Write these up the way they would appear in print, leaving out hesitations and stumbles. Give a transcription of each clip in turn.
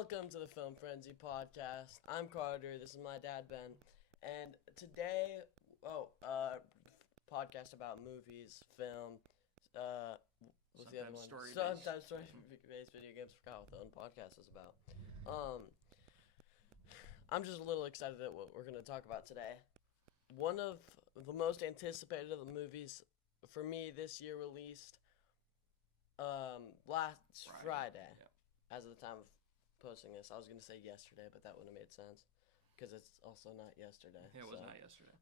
Welcome to the Film Frenzy podcast. I'm Carter. This is my dad Ben, and today, podcast about movies, film. What's the other one? Sometimes story-based video games. Forgot what the podcast is about. I'm just a little excited at what we're going to talk about today. One of the most anticipated of the movies for me this year released last Friday. Yeah. As of the time of posting this, I was going to say yesterday, but that wouldn't have made sense because it's also not yesterday. It was not yesterday.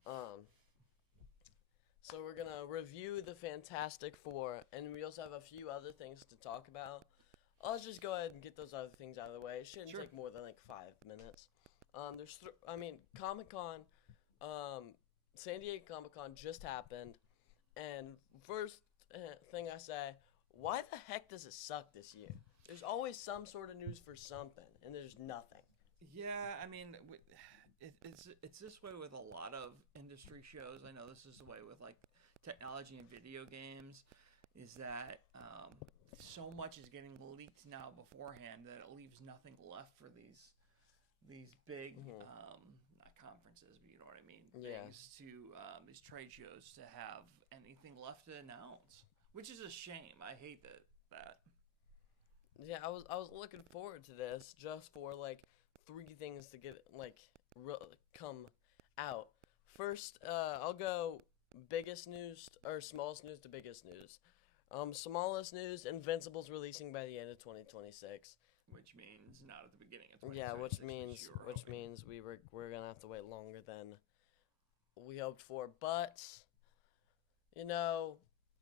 So we're going to review the Fantastic Four, and we also have a few other things to talk about. Let's just go ahead and get those other things out of the way. It shouldn't take more than like 5 minutes. Comic-Con, San Diego Comic-Con just happened, and first thing I say, why the heck does it suck this year? There's always some sort of news for something, and there's nothing. Yeah, I mean, it's this way with a lot of industry shows. I know this is the way with like technology and video games, is that so much is getting leaked now beforehand that it leaves nothing left for these big not conferences, but you know what I mean. Yeah. These trade shows to have anything left to announce, which is a shame. I hate that. Yeah, I was looking forward to this just for like 3 things to get come out. First, I'll go biggest news or smallest news to biggest news. Smallest news: Invincible's releasing by the end of 2026. Which means not at the beginning of 2026. Yeah, which means we're gonna have to wait longer than we hoped for. But you know,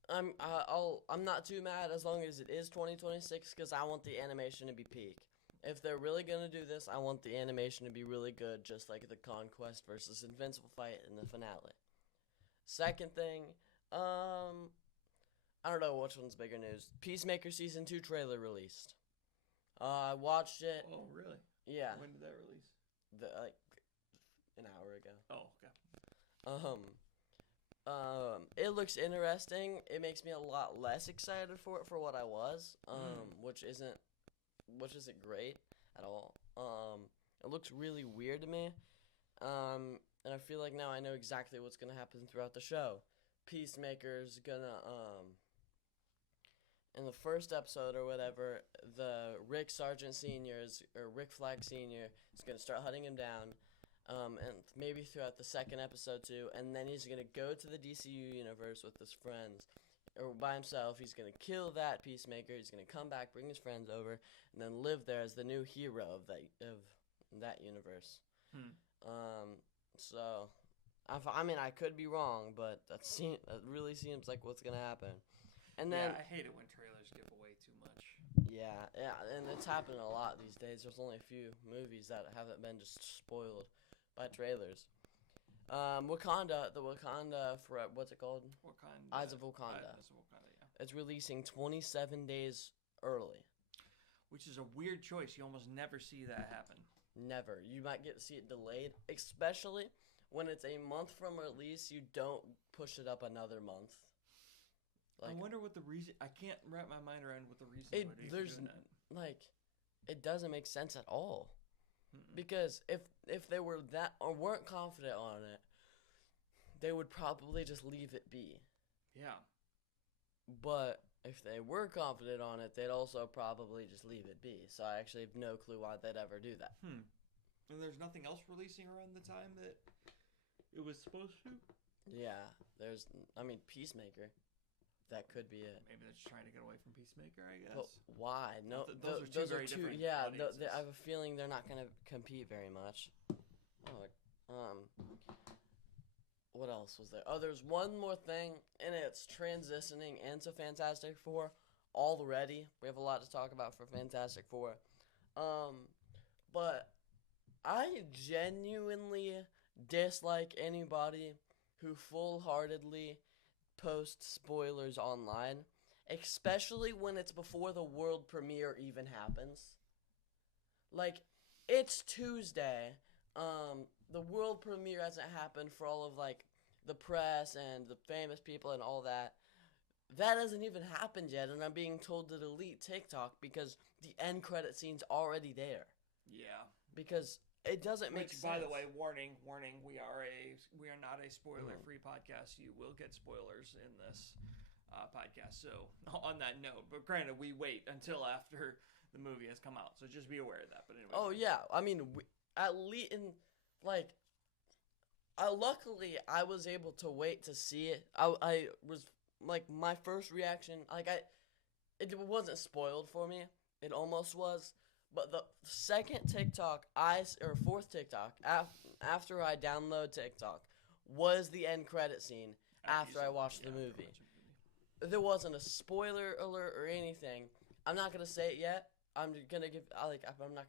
I'm not too mad as long as it is 2026 because I want the animation to be peak. If they're really gonna do this, I want the animation to be really good, just like the Conquest versus Invincible fight in the finale. Second thing, I don't know which one's bigger news. Peacemaker Season 2 trailer released. I watched it. Oh, really? Yeah. When did that release? An hour ago. Oh, okay. It looks interesting. It makes me a lot less excited for it for what I was. Which isn't great at all. It looks really weird to me. And I feel like now I know exactly what's gonna happen throughout the show. Peacemaker's gonna in the first episode or whatever, the Rick Flag Sr. is going to start hunting him down, and maybe throughout the second episode too, and then he's going to go to the DCU universe with his friends, or by himself. He's going to kill that Peacemaker, he's going to come back, bring his friends over, and then live there as the new hero of that universe. So, I could be wrong, but that really seems like what's going to happen. And then, I hate it when trailers give away too much. Yeah, and it's happening a lot these days. There's only a few movies that haven't been just spoiled by trailers. Wakanda, what's it called? Eyes of Wakanda. Yeah. It's releasing 27 days early. Which is a weird choice. You almost never see that happen. Never. You might get to see it delayed, especially when it's a month from release. You don't push it up another month. I wonder what the reason. I can't wrap my mind around what the reason would be for doing that. It doesn't make sense at all. Because if they were that or weren't confident on it, they would probably just leave it be. Yeah. But if they were confident on it, they'd also probably just leave it be. So I actually have no clue why they'd ever do that. And there's nothing else releasing around the time that it was supposed to? Yeah. Peacemaker. That could be it. Maybe they're just trying to get away from Peacemaker, I guess. But why? No, those are two very different audiences. I have a feeling they're not going to compete very much. What else was there? Oh, there's one more thing, and it's transitioning into Fantastic Four already. We have a lot to talk about for Fantastic Four. But I genuinely dislike anybody who full-heartedly post spoilers online, especially when it's before the world premiere even happens. Like, it's Tuesday. The world premiere hasn't happened for all of the press and the famous people and all that. That hasn't even happened yet, and I'm being told to delete TikTok because the end credit scene's already there. Yeah. because it doesn't make Which, sense. by the way, warning, we are not a spoiler-free podcast. You will get spoilers in this podcast. So, on that note, but granted, we wait until after the movie has come out, so just be aware of that. But anyway. Oh yeah, I mean, at least in like, luckily I was able to wait to see it. I was like, my first reaction, like, it wasn't spoiled for me. It almost was. But the second TikTok or fourth TikTok after I download TikTok was the end credit scene after I watched the movie. There wasn't a spoiler alert or anything. I'm not gonna say it yet. I'm not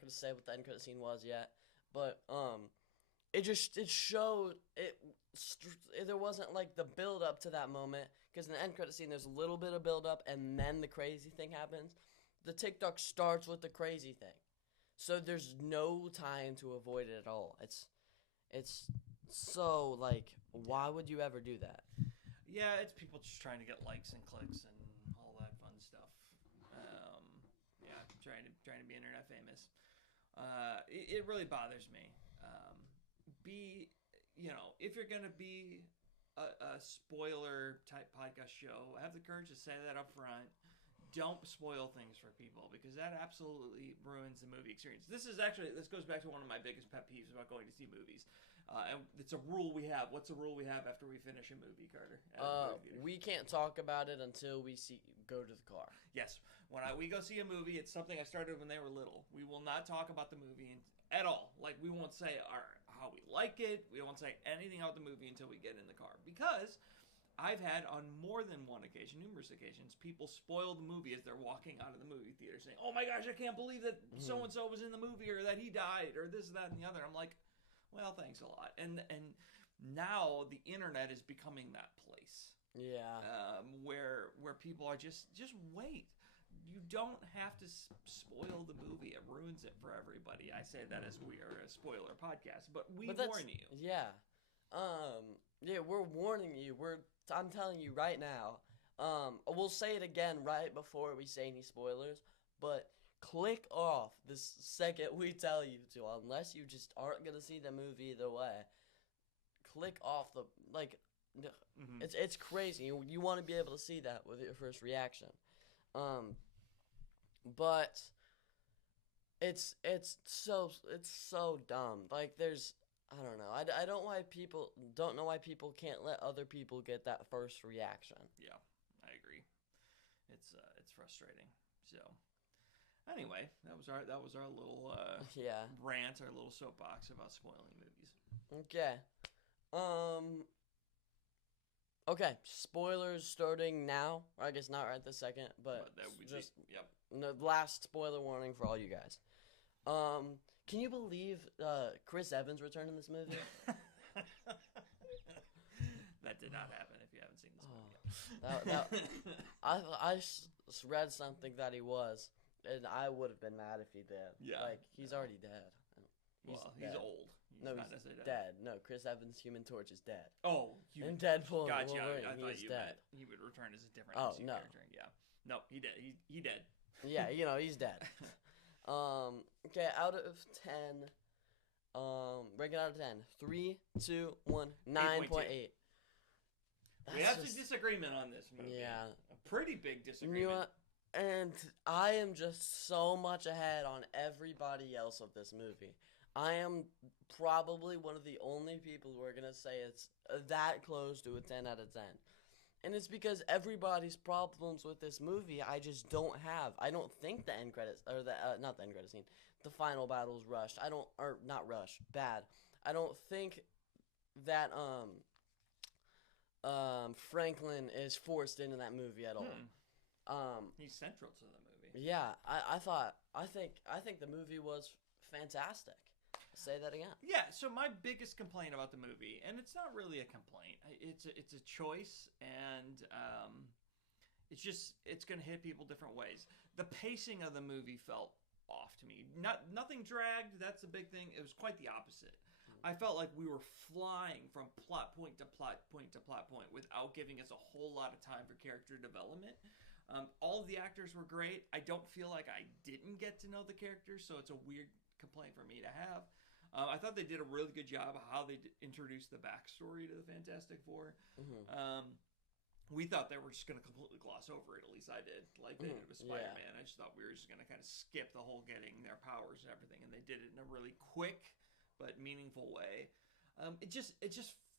gonna say what the end credit scene was yet. But it showed it. There wasn't like the build up to that moment, because in the end credit scene there's a little bit of build up and then the crazy thing happens. The TikTok starts with the crazy thing, so there's no time to avoid it at all. It's so, like, why would you ever do that? Yeah, it's people just trying to get likes and clicks and all that fun stuff. Yeah, trying to be internet famous. It really bothers me. If you're gonna be a spoiler type podcast show, have the courage to say that up front. Don't spoil things for people, because that absolutely ruins the movie experience. This goes back to one of my biggest pet peeves about going to see movies. And it's a rule we have. What's a rule we have after we finish a movie, Carter? We can't talk about it until we go to the car. Yes. When we go see a movie, it's something I started when they were little. We will not talk about the movie at all. Like, we won't say how we like it. We won't say anything about the movie until we get in the car. Because I've had, on more than one occasion, numerous occasions, people spoil the movie as they're walking out of the movie theater saying, "Oh my gosh, I can't believe that so-and-so was in the movie, or that he died, or this, that, and the other." I'm like, well, thanks a lot. And now the internet is becoming that place. Yeah. Where people are just wait. You don't have to spoil the movie. It ruins it for everybody. I say that as we are a spoiler podcast, but warn you. Yeah. Yeah, we're warning you. I'm telling you right now. We'll say it again right before we say any spoilers, but click off this second we tell you to, unless you just aren't gonna see the movie either way. Click off the, like, it's crazy. You want to be able to see that with your first reaction. But it's so dumb. Like, I don't know. I don't know why people can't let other people get that first reaction. Yeah, I agree. It's frustrating. So, anyway, that was our little rant, our little soapbox about spoiling movies. Okay. Okay, spoilers starting now. Or I guess not right this second, but just the last spoiler warning for all you guys. Can you believe Chris Evans returned in this movie? That did not happen if you haven't seen this movie yet. I read something that he was, and I would have been mad if he did. Yeah. Like, he's already dead. He's old. He's dead. No, Chris Evans' Human Torch is dead. Oh, and Deadpool and gotcha. Wolverine, I thought he's dead. He would return as a different MCU character. Yeah. No, he dead. He dead. Yeah, he's dead. Okay, out of 10, rank it out of 10. 3, 2, 1, 9.8. We have some disagreement on this movie. Yeah. A pretty big disagreement. You know what? And I am just so much ahead on everybody else of this movie. I am probably one of the only people who are going to say it's that close to a 10 out of 10. And it's because everybody's problems with this movie I just don't have. I don't think the end credits, or not the end credit scene, the final battle's rushed. Not rushed, bad. I don't think that Franklin is forced into that movie at all. He's central to the movie. Yeah, I think the movie was fantastic. Say that again. Yeah, so my biggest complaint about the movie, and it's not really a complaint, it's a choice, and it's going to hit people different ways. The pacing of the movie felt off to me. Nothing dragged, that's the big thing. It was quite the opposite. I felt like we were flying from plot point to plot point to plot point without giving us a whole lot of time for character development. All of the actors were great. I don't feel like I didn't get to know the characters, so it's a weird complaint for me to have. I thought they did a really good job of how they introduced the backstory to the Fantastic Four. We thought they were just going to completely gloss over it. At least I did. Like they did with Spider-Man. I just thought we were just going to kind of skip the whole getting their powers and everything, and they did it in a really quick but meaningful way. It just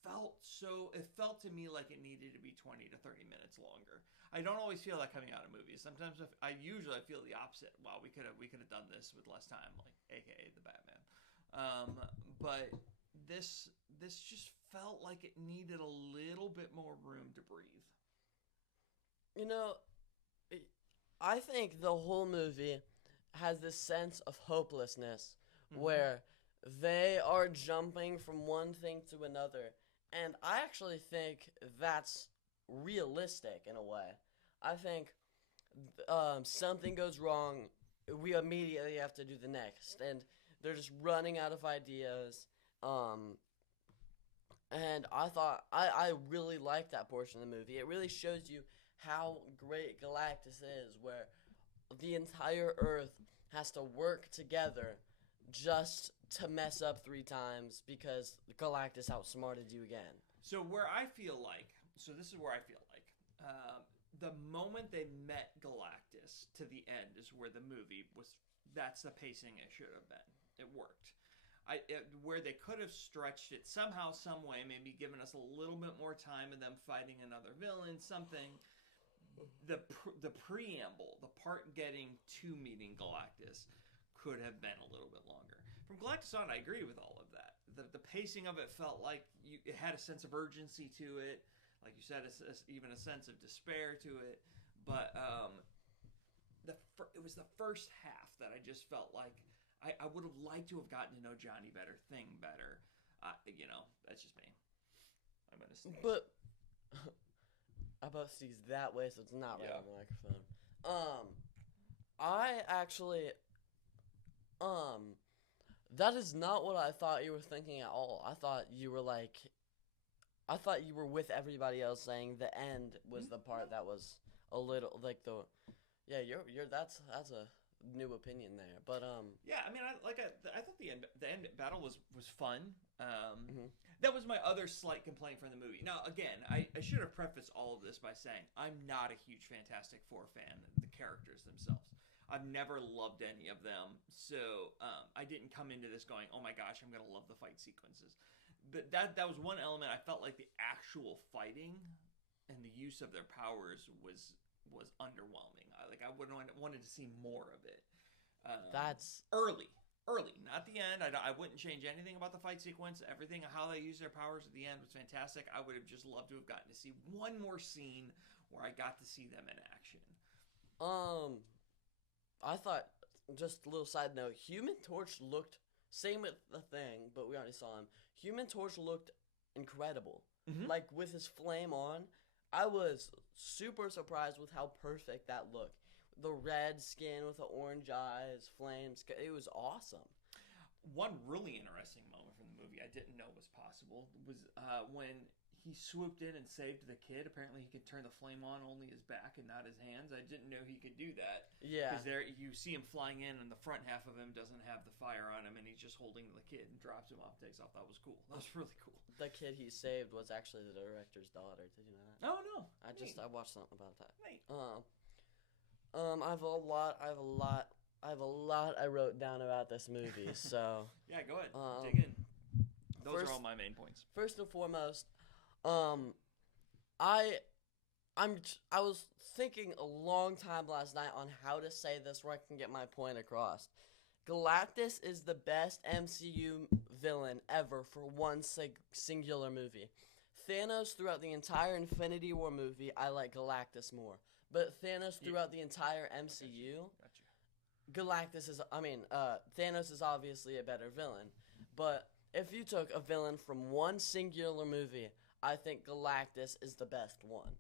felt so. It felt to me like it needed to be 20 to 30 minutes longer. I don't always feel that coming out of movies. Sometimes I usually feel the opposite. Wow, we could have done this with less time, like AKA the Batman. But this just felt like it needed a little bit more room to breathe. You know, I think the whole movie has this sense of hopelessness where they are jumping from one thing to another. And I actually think that's realistic in a way. I think something goes wrong, we immediately have to do the next. And they're just running out of ideas. And I thought, I really liked that portion of the movie. It really shows you how great Galactus is, where the entire Earth has to work together just to mess up 3 times because Galactus outsmarted you again. So this is where I feel like the moment they met Galactus to the end is where the movie that's the pacing it should have been. It worked. Where they could have stretched it somehow, some way, maybe given us a little bit more time of them fighting another villain, something. The preamble, the part getting to meeting Galactus, could have been a little bit longer. From Galactus on, I agree with all of that. The pacing of it felt like it had a sense of urgency to it. Like you said, even a sense of despair to it. But it was the first half that I just felt like I would have liked to have gotten to know Johnny better, Thing better. That's just me. I'm going to sneeze. But I both sneeze that way, so it's not right on the microphone. I actually, that is not what I thought you were thinking at all. I thought you were with everybody else saying the end was the part that was a little like that's a new opinion there. But yeah, I mean, I thought the end battle was fun. That was my other slight complaint from the movie. Now, again, I should have prefaced all of this by saying I'm not a huge Fantastic Four fan of the characters themselves. I've never loved any of them, so I didn't come into this going, oh my gosh, I'm going to love the fight sequences. But that was one element. I felt like the actual fighting and the use of their powers was underwhelming. I wanted to see more of it. That's early, not the end. I wouldn't change anything about the fight sequence. Everything, how they used their powers at the end was fantastic. I would have just loved to have gotten to see one more scene where I got to see them in action. I thought, just a little side note, Human Torch looked, same with the Thing, but we already saw him. Human Torch looked incredible. Like, with his flame on, I was super surprised with how perfect that looked. The red skin with the orange eyes, flames, it was awesome. One really interesting moment from the movie I didn't know was possible was when he swooped in and saved the kid. Apparently he could turn the flame on only his back and not his hands. I didn't know he could do that. Yeah. Because you see him flying in and the front half of him doesn't have the fire on him and he's just holding the kid and drops him off, takes off. That was cool. That was really cool. The kid he saved was actually the director's daughter. Did you know that? Oh, no. I watched something about that. Neat. I have a lot I wrote down about this movie, so yeah, go ahead. Dig in. Those are all my main points. First and foremost, I was thinking a long time last night on how to say this where I can get my point across. Galactus is the best MCU villain ever for one singular movie. Thanos throughout the entire Infinity War movie, I like Galactus more. But Thanos throughout the entire MCU, Thanos is obviously a better villain. But if you took a villain from one singular movie, I think Galactus is the best one.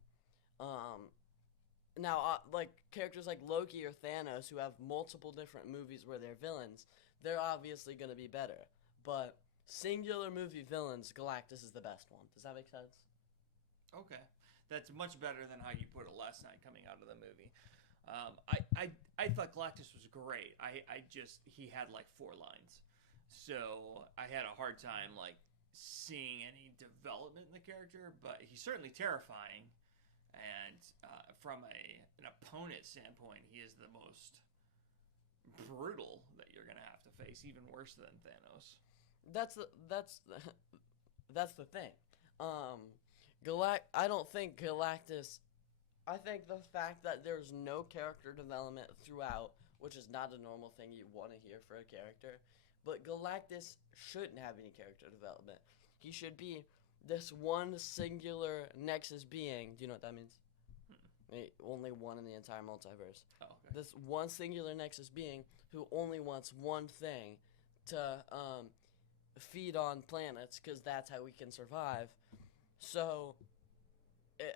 Like characters like Loki or Thanos who have multiple different movies where they're villains, they're obviously going to be better. But singular movie villains, Galactus is the best one. Does that make sense? Okay. That's much better than how you put it last night coming out of the movie. I thought Galactus was great. He had like 4 lines, so I had a hard time like seeing any development in the character. But he's certainly terrifying, and from an opponent standpoint, he is the most brutal that you're gonna have to face, even worse than Thanos. That's the thing. I don't think Galactus. I think the fact that there's no character development throughout, which is not a normal thing you want to hear for a character, but Galactus shouldn't have any character development. He should be this one singular Nexus being. Do you know what that means? Only one in the entire multiverse. Oh, okay. This one singular Nexus being who only wants one thing to feed on planets, because that's how we can survive. So,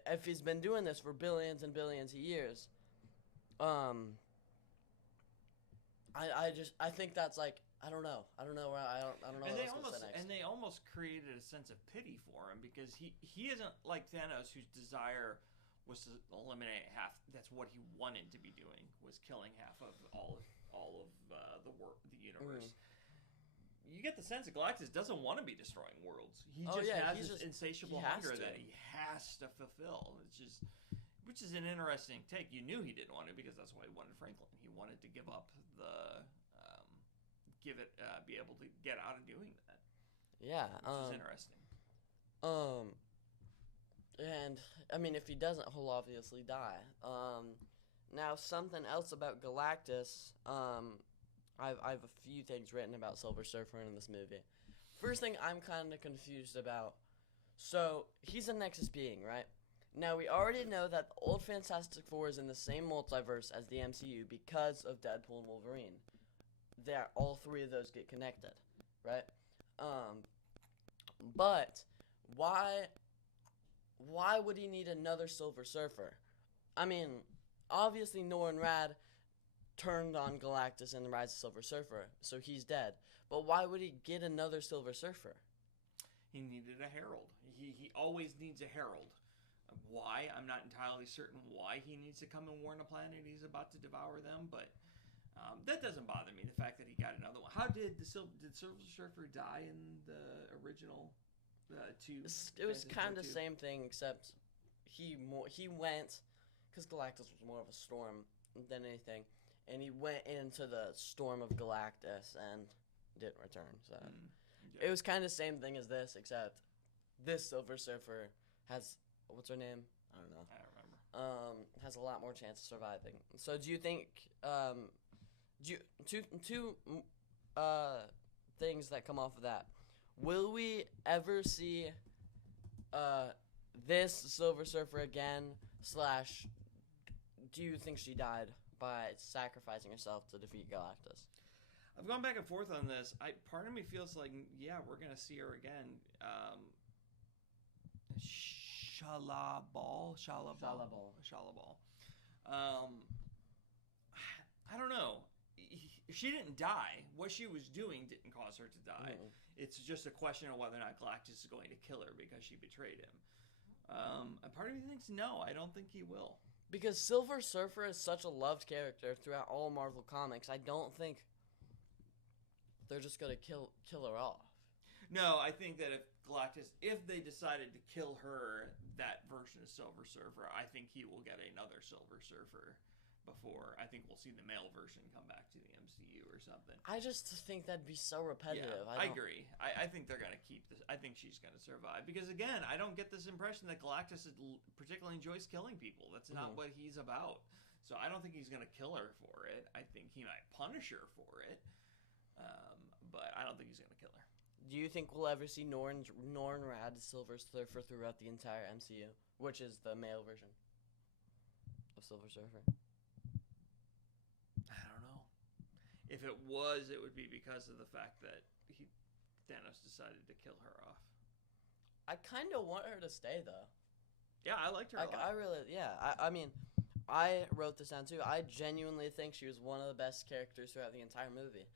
if he's been doing this for billions and billions of years, I think that's like, I don't know where I don't know. And they almost created a sense of pity for him, because he isn't like Thanos, whose desire was to eliminate half. That's what he wanted to be doing, was killing half of all of the universe. You get the sense that Galactus doesn't want to be destroying worlds. He has this insatiable hunger that he has to fulfill. Which is an interesting take. You knew he didn't want to, because that's why he wanted Franklin. He wanted to give up be able to get out of doing that. Yeah, which is interesting. And I mean, if he doesn't, he'll obviously die. Now something else about Galactus. I have a few things written about Silver Surfer in this movie. First thing I'm kind of confused about. So, he's a Nexus being, right? Now, we already know that the old Fantastic Four is in the same multiverse as the MCU because of Deadpool and Wolverine. All three of those get connected, right? But why would he need another Silver Surfer? I mean, obviously Norrin Rad turned on Galactus in the Rise of Silver Surfer, so he's dead. But why would he get another Silver Surfer? He needed a herald. He always needs a herald. Why? I'm not entirely certain why he needs to come and warn a planet he's about to devour them, but that doesn't bother me, the fact that he got another one. How did Silver Surfer die in the original two? It was kind of the same thing, except he went, because Galactus was more of a storm than anything, and he went into the storm of Galactus and didn't return. So it was kind of the same thing as this, except this Silver Surfer has, what's her name? I don't know. I don't remember. Has a lot more chance of surviving. So do you think two things that come off of that? Will we ever see this Silver Surfer again? Do you think she died by sacrificing herself to defeat Galactus? I've gone back and forth on this. Part of me feels like, yeah, we're gonna see her again. Shalabal. I don't know. She didn't die. What she was doing didn't cause her to die. Mm-hmm. It's just a question of whether or not Galactus is going to kill her because she betrayed him. And part of me thinks no, I don't think he will. Because Silver Surfer is such a loved character throughout all Marvel comics, I don't think they're just going to kill her off. No, I think that if they decided to kill her, that version of Silver Surfer, I think he will get another Silver Surfer before. I think we'll see the male version come back to the MCU or something. I just think that'd be so repetitive. Yeah, I agree. I think they're going to keep this. I think she's going to survive. Because, again, I don't get this impression that Galactus particularly enjoys killing people. That's not what he's about. So I don't think he's going to kill her for it. I think he might punish her for it. But I don't think he's going to kill her. Do you think we'll ever see Norrin Rad Silver Surfer throughout the entire MCU? Which is the male version of Silver Surfer? I don't know. If it was, it would be because of the fact that Thanos decided to kill her off. I kind of want her to stay, though. Yeah, I liked her a lot. I really, yeah. I mean, I wrote this down, too. I genuinely think she was one of the best characters throughout the entire movie.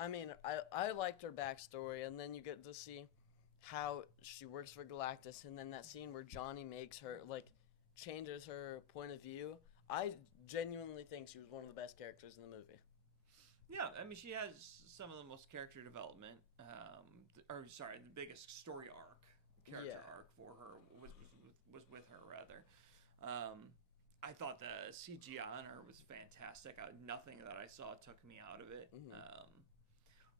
I liked her backstory, and then you get to see how she works for Galactus, and then that scene where Johnny makes her, changes her point of view. I genuinely think she was one of the best characters in the movie. Yeah, I mean, she has some of the most character development, the biggest character arc for her was with her rather. I thought the CGI on her was fantastic. Nothing that I saw took me out of it. Mm-hmm.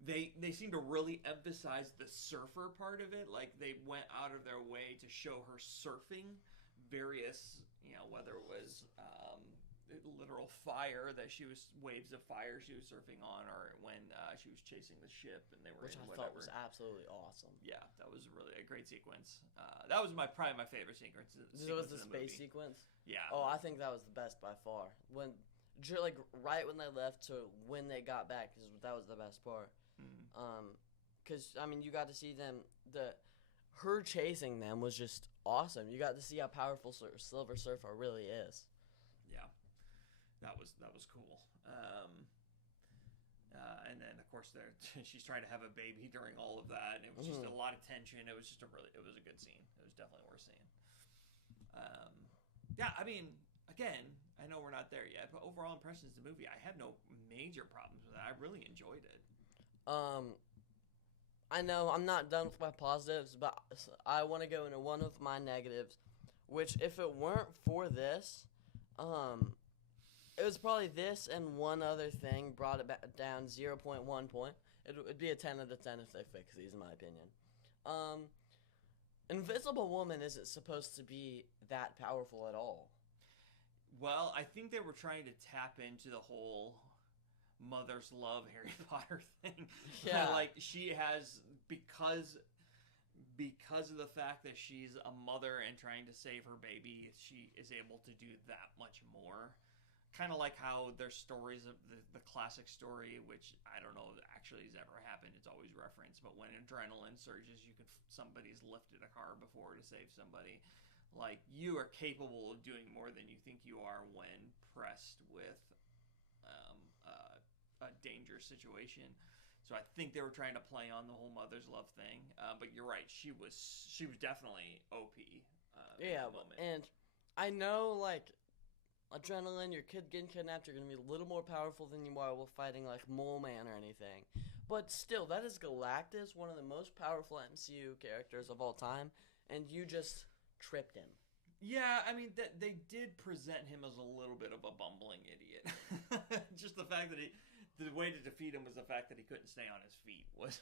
They seem to really emphasize the surfer part of it. Like they went out of their way to show her surfing various, whether it was literal fire that waves of fire she was surfing on, or when she was chasing the ship and they were Which in I whatever. thought was absolutely awesome. Yeah, that was really a great sequence. That was probably my favorite sequence. It was the space sequence. Yeah. Oh, I think that was the best by far. When, like, right when they left to when they got back, because that was the best part. Mm-hmm. Because I mean, you got to see them. Her chasing them was just awesome. You got to see how powerful Silver Surfer really is. Yeah, that was cool. And then of course she's trying to have a baby during all of that, and it was just a lot of tension. It was just a good scene. It was definitely worth seeing. Yeah, I mean, again, I know we're not there yet, but overall impressions of the movie, I had no major problems with it. I really enjoyed it. I know I'm not done with my positives, but I want to go into one of my negatives, which if it weren't for this, it was probably this and one other thing brought it back down 0.1 point. It'd be a 10 out of 10 if they fix these, in my opinion. Invisible Woman isn't supposed to be that powerful at all. Well, I think they were trying to tap into the whole mother's love Harry Potter thing. Yeah. Like she has, because of the fact that she's a mother and trying to save her baby, she is able to do that much more. Kind of like how there's stories of the classic story, which I don't know if actually has ever happened. It's always referenced, but when adrenaline surges, somebody's lifted a car before to save somebody. Like, you are capable of doing more than you think you are when pressed with a dangerous situation. So I think they were trying to play on the whole mother's love thing. But you're right, she was definitely OP. Yeah, and I know, like, adrenaline, your kid getting kidnapped, you're going to be a little more powerful than you are while fighting, like, Mole Man or anything. But still, that is Galactus, one of the most powerful MCU characters of all time, and you just tripped him. Yeah, I mean, they did present him as a little bit of a bumbling idiot. Just the fact that the way to defeat him was the fact that he couldn't stay on his feet was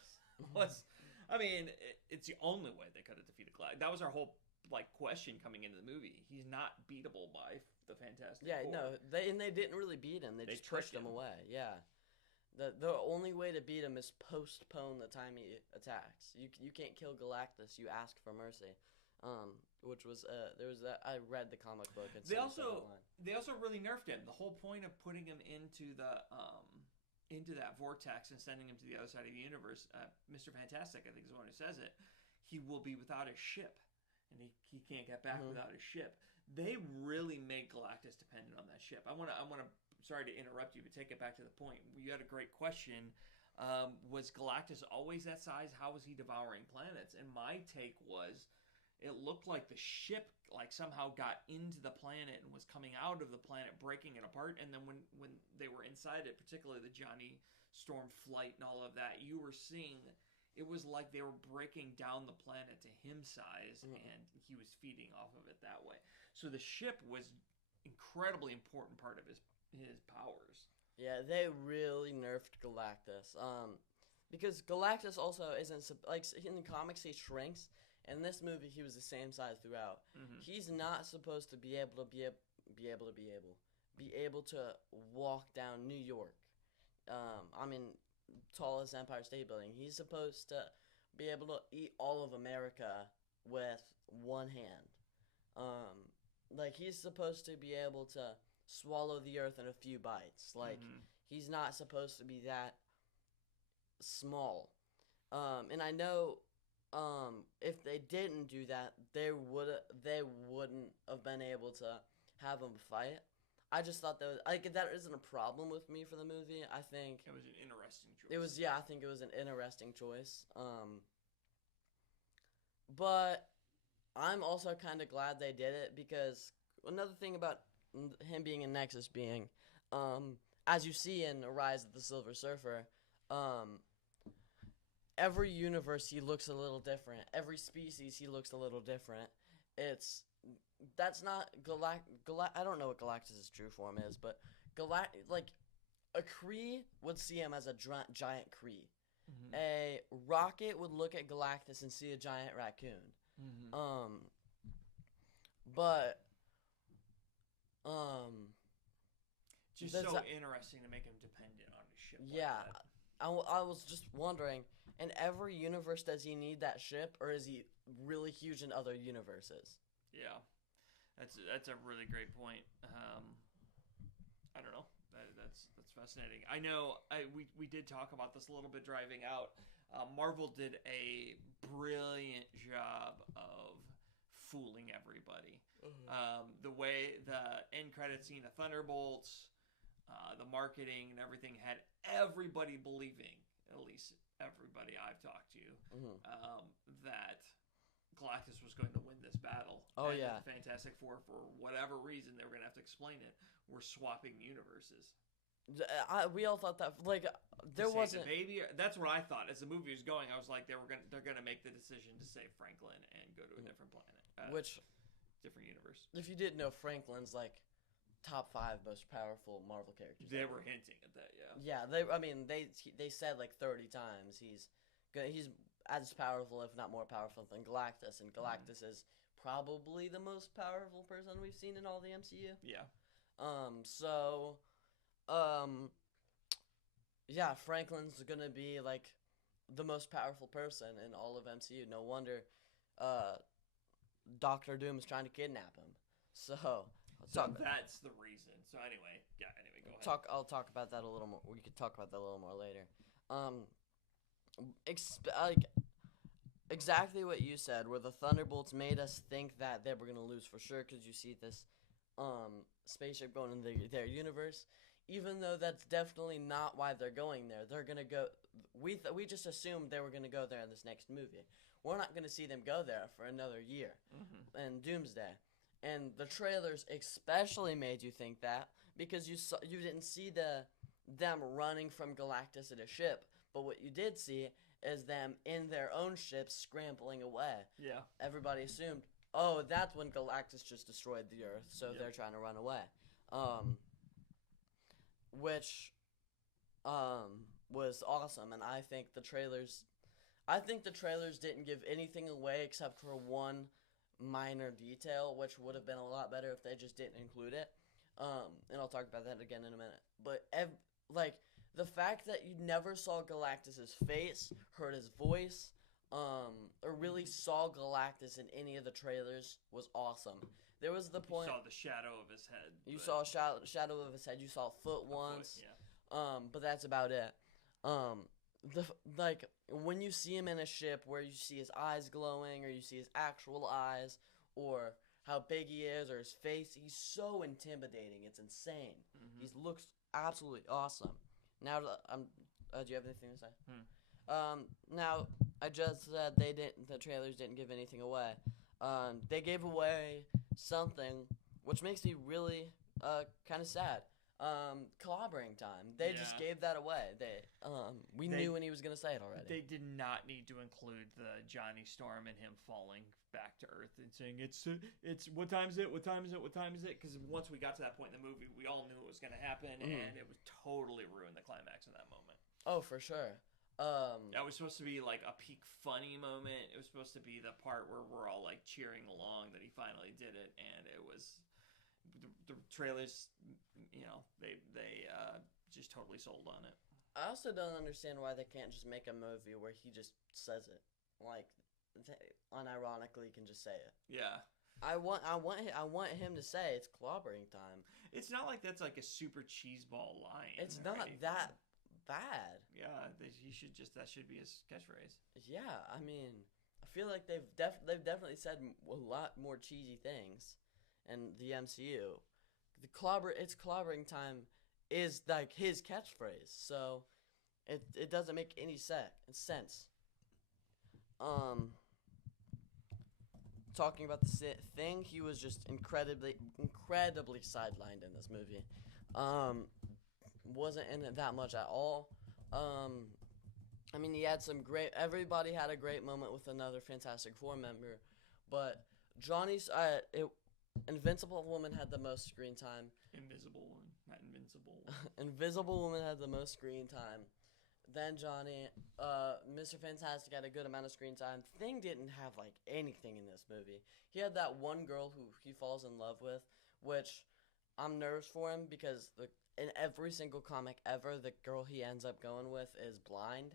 I mean, it's the only way they could have defeated Galactus. That was our whole question coming into the movie. He's not beatable by the Fantastic Four. Yeah, no, they didn't really beat him. They just pushed him away. Yeah, the only way to beat him is postpone the time he attacks. You can't kill Galactus. You ask for mercy. Which was there was that I read the comic book. And they also really nerfed him. The whole point of putting him into that vortex and sending him to the other side of the universe, Mr. Fantastic, I think is the one who says it. He will be without his ship, and he can't get back without his ship. They really made Galactus dependent on that ship. I want to. Sorry to interrupt you, but take it back to the point. You had a great question. Was Galactus always that size? How was he devouring planets? And my take was, it looked like the ship somehow got into the planet and was coming out of the planet, breaking it apart. And then when they were inside it, particularly the Johnny Storm flight and all of that, you were seeing it was like they were breaking down the planet to him size, and he was feeding off of it that way. So the ship was incredibly important part of his powers. Yeah, they really nerfed Galactus. Because Galactus also isn't in the comics he shrinks. In this movie, he was the same size throughout. Mm-hmm. He's not supposed to be able to walk down New York. Tallest Empire State Building. He's supposed to be able to eat all of America with one hand. He's supposed to be able to swallow the earth in a few bites. He's not supposed to be that small. And I know if they didn't do that, they wouldn't have been able to have him fight. I just thought that isn't a problem with me for the movie. I think it was an interesting choice. I think it was an interesting choice. But I'm also kind of glad they did it because another thing about him being in Nexus being, as you see in Rise of the Silver Surfer, every universe he looks a little different. Every species he looks a little different. It's that's not I don't know what Galactus' true form is, but like a Kree would see him as a giant Kree. Mm-hmm. A Rocket would look at Galactus and see a giant raccoon. Mm-hmm. But just so interesting to make him dependent on his ship. Yeah, like that. I was just wondering. In every universe, does he need that ship, or is he really huge in other universes? Yeah, that's a really great point. I don't know. That's fascinating. I know. We did talk about this a little bit driving out. Marvel did a brilliant job of fooling everybody. The way the end credit scene of Thunderbolts, the marketing and everything had everybody believing, at least everybody I've talked to, that Galactus was going to win this battle. Oh, and yeah. The Fantastic Four, for whatever reason, they were going to have to explain it, were swapping universes. We all thought that, like, there wasn't... The baby. That's what I thought. As the movie was going, I was like, they're gonna make the decision to save Franklin and go to a different planet. Which... different universe. If you didn't know, Franklin's, like, top 5 most powerful Marvel characters. They were hinting at that, yeah. Yeah, they said, like, 30 times he's as powerful, if not more powerful, than Galactus, and Galactus is probably the most powerful person we've seen in all the MCU. Yeah. Yeah, Franklin's gonna be, like, the most powerful person in all of MCU. No wonder, Doctor Doom is trying to kidnap him. So that's the reason. So anyway, go ahead. I'll talk about that a little more. We could talk about that a little more later. Exactly what you said, where the Thunderbolts made us think that they were gonna lose for sure, because you see this spaceship going in their universe. Even though that's definitely not why they're going there. They're gonna go. We just assumed they were gonna go there in this next movie. We're not gonna see them go there for another year. And Doomsday, and the trailers especially made you think that, because you didn't see them running from Galactus in a ship, but what you did see is them in their own ships scrambling away. Yeah. Everybody assumed, oh, that's when Galactus just destroyed the Earth, so they're trying to run away. Which was awesome, and I think the trailers didn't give anything away except for one minor detail, which would have been a lot better if they just didn't include it. And I'll talk about that again in a minute. But the fact that you never saw Galactus's face, heard his voice, or really saw Galactus in any of the trailers was awesome. There was the point... You saw the shadow of his head. You saw a shadow of his head. You saw a foot once. But that's about it. When you see him in a ship where you see his eyes glowing, or you see his actual eyes, or how big he is, or his face, he's so intimidating. It's insane. He looks absolutely awesome. Now, do you have anything to say? Now, I just said the trailers didn't give anything away. They gave away something, which makes me really kind of sad. Clobbering time. They just gave that away. We knew when he was gonna say it already. They did not need to include the Johnny Storm and him falling back to Earth and saying it's what time is it? What time is it? What time is it? Because once we got to that point in the movie, we all knew it was gonna happen, and it would totally ruin the climax in that moment. Oh, for sure. That was supposed to be like a peak funny moment. It was supposed to be the part where we're all like cheering along that he finally did it, and it was the trailers. They just totally sold on it. I also don't understand why they can't just make a movie where he just says it, like, unironically can just say it. Yeah. I want him to say it's clobbering time. It's not like that's like a super cheeseball line. It's not that bad. Yeah, that should be his catchphrase. Yeah, I mean, I feel like they've definitely said a lot more cheesy things in the MCU. It's clobbering time is like his catchphrase, so it doesn't make any sense. talking about the thing, he was just incredibly sidelined in this movie. Wasn't in it that much at all. I mean, he had some great. Everybody had a great moment with another Fantastic Four member, but Johnny's Invincible Woman had the most screen time. Invisible Woman, not Invincible. Invisible Woman had the most screen time. Then Johnny, Mr. Fantastic had a good amount of screen time. Thing didn't have like anything in this movie. He had that one girl who he falls in love with, which I'm nervous for him because in every single comic ever, the girl he ends up going with is blind.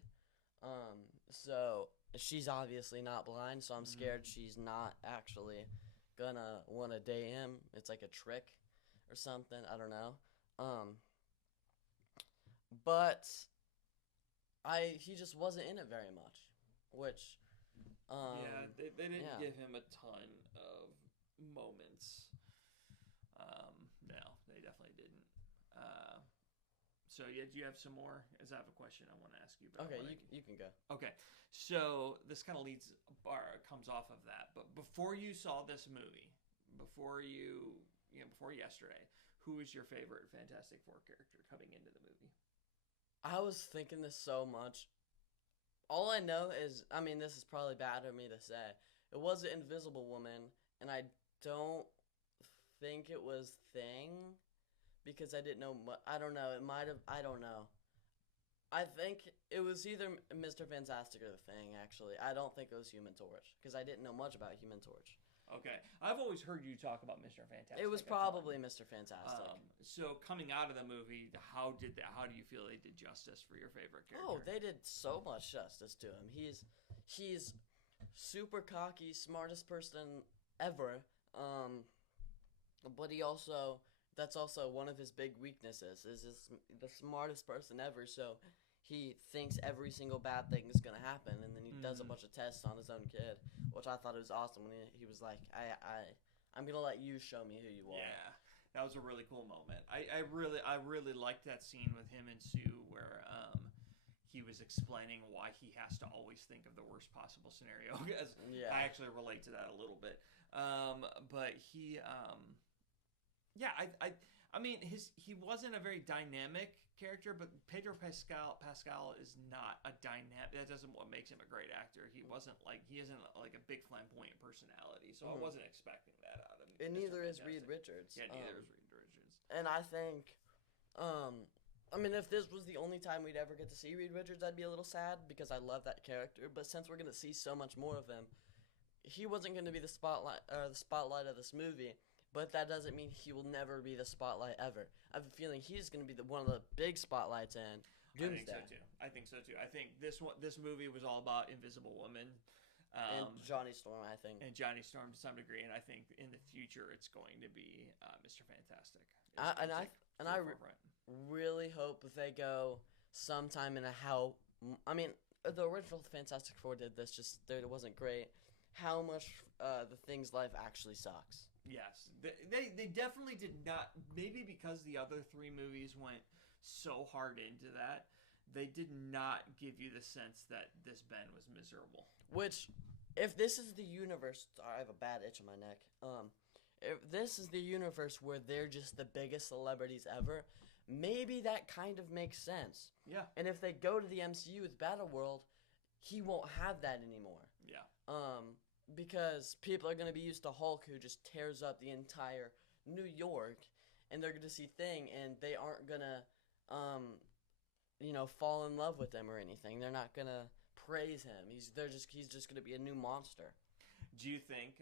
So she's obviously not blind, so I'm scared she's not actually gonna want to date him. It's like a trick or something. I don't know. But he just wasn't in it very much, which they didn't give him a ton of moments. No, they definitely didn't. So yeah, do you have some more? As I have a question I want to ask you about. Okay, you can go. Okay, so this kind of comes off of that. But before you saw this movie, before yesterday, who was your favorite Fantastic Four character coming into the movie? I was thinking this so much. All I know is, I mean, this is probably bad of me to say. It was the Invisible Woman, and I don't think it was Thing. Because I didn't know. I don't know. It might have. I don't know. I think it was either Mr. Fantastic or the Thing. Actually, I don't think it was Human Torch because I didn't know much about Human Torch. Okay, I've always heard you talk about Mr. Fantastic. It was probably Mr. Fantastic. So coming out of the movie, how do you feel they did justice for your favorite character? Oh, they did so much justice to him. He's super cocky, smartest person ever. But he also. That's also one of his big weaknesses, is the smartest person ever, so he thinks every single bad thing is going to happen, and then he does a bunch of tests on his own kid, which I thought was awesome when he was like, I'm going to let you show me who you are. Yeah, that was a really cool moment. I really liked that scene with him and Sue where he was explaining why he has to always think of the worst possible scenario, because I actually relate to that a little bit. But he... Yeah, I mean, he wasn't a very dynamic character, but Pedro Pascal is not a dynamic. That doesn't what makes him a great actor. He isn't like a big flamboyant personality, so I wasn't expecting that out of him. And neither is Reed Richards. Yeah, neither is Reed Richards. And I think, I mean, if this was the only time we'd ever get to see Reed Richards, I'd be a little sad because I love that character. But since we're gonna see so much more of him, he wasn't gonna be the spotlight of this movie. But that doesn't mean he will never be the spotlight ever. I have a feeling he's going to be one of the big spotlights in Doomsday. I think so too. I think this movie was all about Invisible Woman. And Johnny Storm, I think. And Johnny Storm to some degree. And I think in the future it's going to be Mr. Fantastic. I really hope they go sometime in I mean, the original Fantastic Four did this, just it wasn't great. How much the Thing's life actually sucks. Yes, they definitely did not. Maybe because the other three movies went so hard into that, they did not give you the sense that this Ben was miserable. Which, if this is the universe, I have a bad itch in my neck. If this is the universe where they're just the biggest celebrities ever, maybe that kind of makes sense. Yeah. And if they go to the MCU with Battleworld, he won't have that anymore. Yeah. Because people are going to be used to Hulk, who just tears up the entire New York, and they're going to see Thing, and they aren't going to, fall in love with him or anything. They're not going to praise him. He's just going to be a new monster. Do you think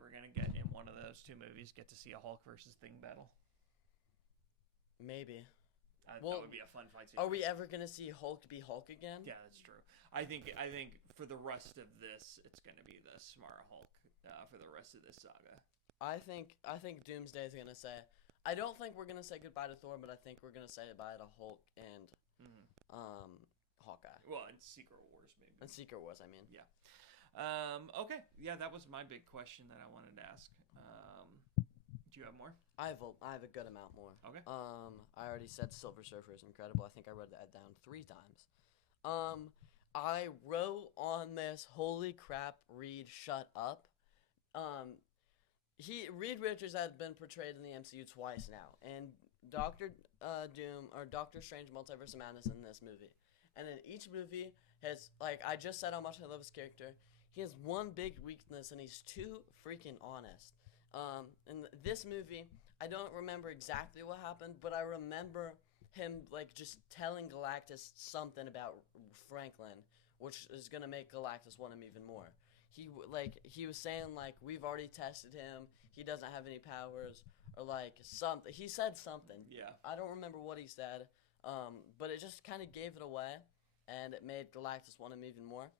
we're going to get in one of those two movies, get to see a Hulk versus Thing battle? Maybe. That would be a fun fight sequence. Are we ever going to see Hulk be Hulk again? Yeah, that's true. I think for the rest of this, it's going to be the smart Hulk for the rest of this saga. I think Doomsday is going to say... I don't think we're going to say goodbye to Thor, but I think we're going to say goodbye to Hulk and Hawkeye. Well, and Secret Wars, maybe. And Secret Wars, I mean. Yeah. Okay. Yeah, that was my big question that I wanted to ask. Do you have more? I have a good amount more. Okay. I already said Silver Surfer is incredible. I think I wrote that down 3 times. I wrote on this, holy crap, Reed, shut up. Um, Reed Richards has been portrayed in the MCU twice now, and Doctor Doom or Doctor Strange Multiverse of Madness in this movie, and in each movie has, like I just said how much I love his character. He has one big weakness, and he's too freaking honest. In this movie, I don't remember exactly what happened, but I remember him like just telling Galactus something about Franklin, which is gonna make Galactus want him even more. He was saying like we've already tested him. He doesn't have any powers or like something. He said something. Yeah. I don't remember what he said. But it just kind of gave it away, and it made Galactus want him even more.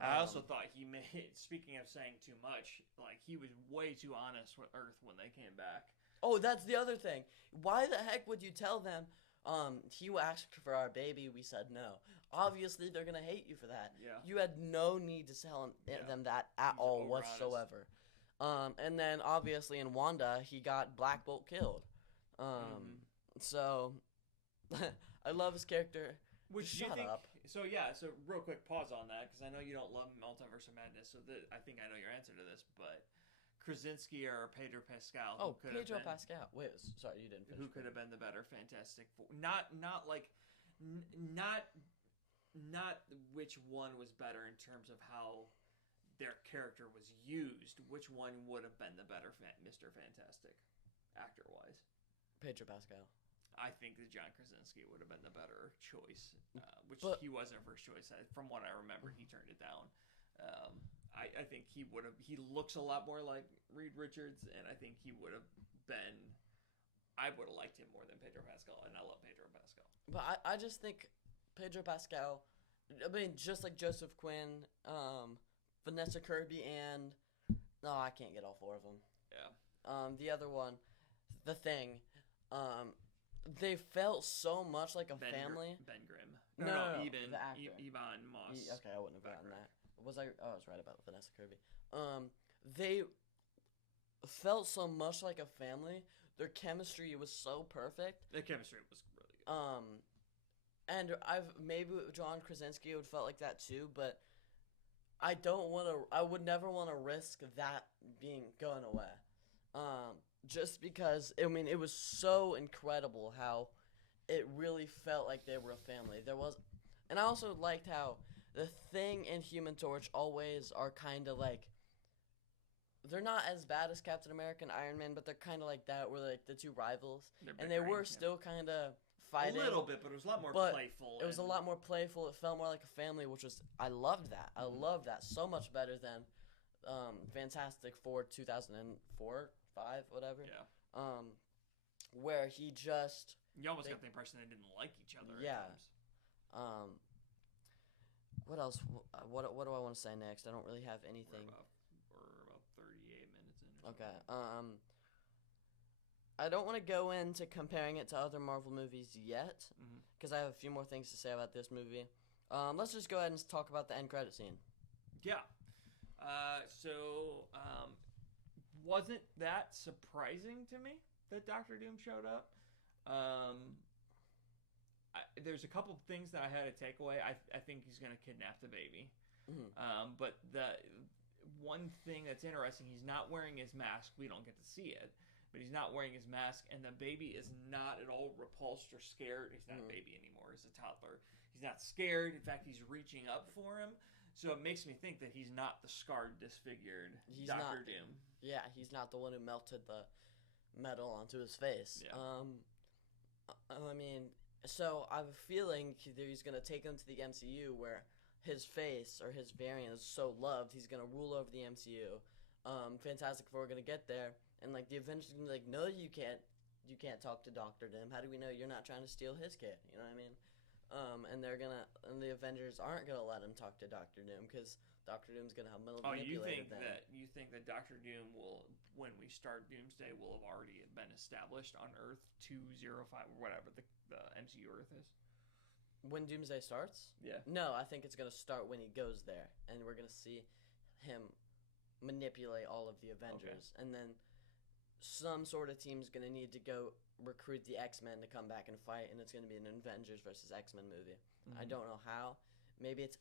I also thought he made. Speaking of saying too much, like he was way too honest with Earth when they came back. Oh, that's the other thing. Why the heck would you tell them? He asked for our baby. We said no. Obviously, they're gonna hate you for that. Yeah. You had no need to tell them that at all whatsoever. And then obviously in Wanda, he got Black Bolt killed. So I love his character. Shut up. So real quick pause on that because I know you don't love Multiverse of Madness. So I think I know your answer to this, but Krasinski or Pedro Pascal? Oh, Pedro Pascal. Wait, sorry, you didn't finish. Who could have been the better Fantastic Four? Not which one was better in terms of how their character was used. Which one would have been the better Mr. Fantastic, actor-wise? Pedro Pascal. I think that John Krasinski would have been the better choice, he wasn't first choice. From what I remember, he turned it down. I think he would have. He looks a lot more like Reed Richards, and I think he would have been. I would have liked him more than Pedro Pascal, and I love Pedro Pascal. But I just think Pedro Pascal. I mean, just like Joseph Quinn, Vanessa Kirby, and I can't get all four of them. Yeah. The other one, The Thing. They felt so much like a family. Ben Grimm. No, Eben, the actor. Ebon Moss. Okay, I wouldn't have gotten that. I was right about Vanessa Kirby. They felt so much like a family. Their chemistry was so perfect. The chemistry was really good. And maybe John Krasinski would felt like that too, but I would never want to risk that going away. Just because, I mean, it was so incredible how it really felt like they were a family. And I also liked how the Thing and Human Torch always are kind of like, they're not as bad as Captain America and Iron Man, but they're kind of like that. We're like the two rivals, and they were still kind of fighting a little bit, but it was a lot more playful. It was a lot more playful. It felt more like a family, which was I loved that. I loved that so much better than Fantastic Four 2004. 5, whatever. Yeah. Where he just. You almost got the impression they didn't like each other. Yeah. At times. What else? What do I want to say next? I don't really have anything. We're about 38 minutes in. Okay. I don't want to go into comparing it to other Marvel movies yet, because I have a few more things to say about this movie. Let's just go ahead and talk about the end credit scene. Yeah. Wasn't that surprising to me that Doctor Doom showed up? There's a couple things that I had to take away. I think he's going to kidnap the baby. But the one thing that's interesting, he's not wearing his mask. We don't get to see it, but he's not wearing his mask, and the baby is not at all repulsed or scared. He's not a baby anymore. He's a toddler. He's not scared. In fact, he's reaching up for him. So it makes me think that he's not the scarred, disfigured Doctor Doom. Yeah, he's not the one who melted the metal onto his face. Yeah. I mean, so I have a feeling he's going to take him to the MCU where his face or his variant is so loved, he's going to rule over the MCU. Fantastic Four are going to get there, and like the Avengers are going to be like, no, you can't talk to Doctor Doom. How do we know you're not trying to steal his kid? You know what I mean? And the Avengers aren't gonna let him talk to Doctor Doom because Doctor Doom's gonna have manipulated them. You think that Doctor Doom will, when we start Doomsday, will have already been established on Earth 205 or whatever the MCU Earth is? When Doomsday starts? Yeah. No, I think it's gonna start when he goes there, and we're gonna see him manipulate all of the Avengers, and then some sort of team's gonna need to go recruit the X-Men to come back and fight, and it's going to be an Avengers versus X-Men movie. I don't know how. Maybe it's